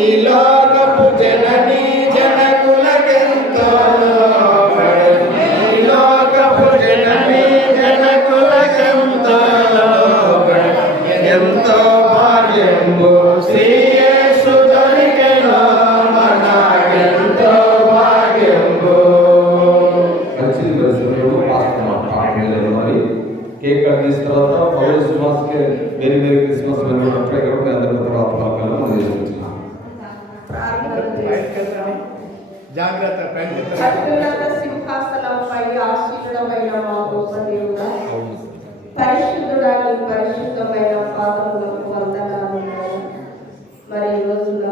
ఈ లోకపు జననీ జనకులకెంతో లోబడి, ఈ లోకపు జననీ జనకులకెంతో లోబడి, ఎంతో భాగ్యంబు శ్రీ యేసు దొరికెను మనకెంతో భాగ్యంబు. మంచి పరిస్థితుల్లో మరి కేక్ కట్ చేసిన తర్వాత పౌరు సుమాస్కి వెరీ వెరీ క్రిస్మస్ వెళ్ళినప్పుడు ఎక్కడ అందరి తర్వాత మనం చేసుకుంటున్నాం. అత్యున్నత సింహాసనంపై ఆసీనుడమైన మా గొప్ప దేవుడా, పరిశుద్ధుడా, నీ పరిశుద్ధమైన పాదములకు వందనాలు. మరి ఈ రోజున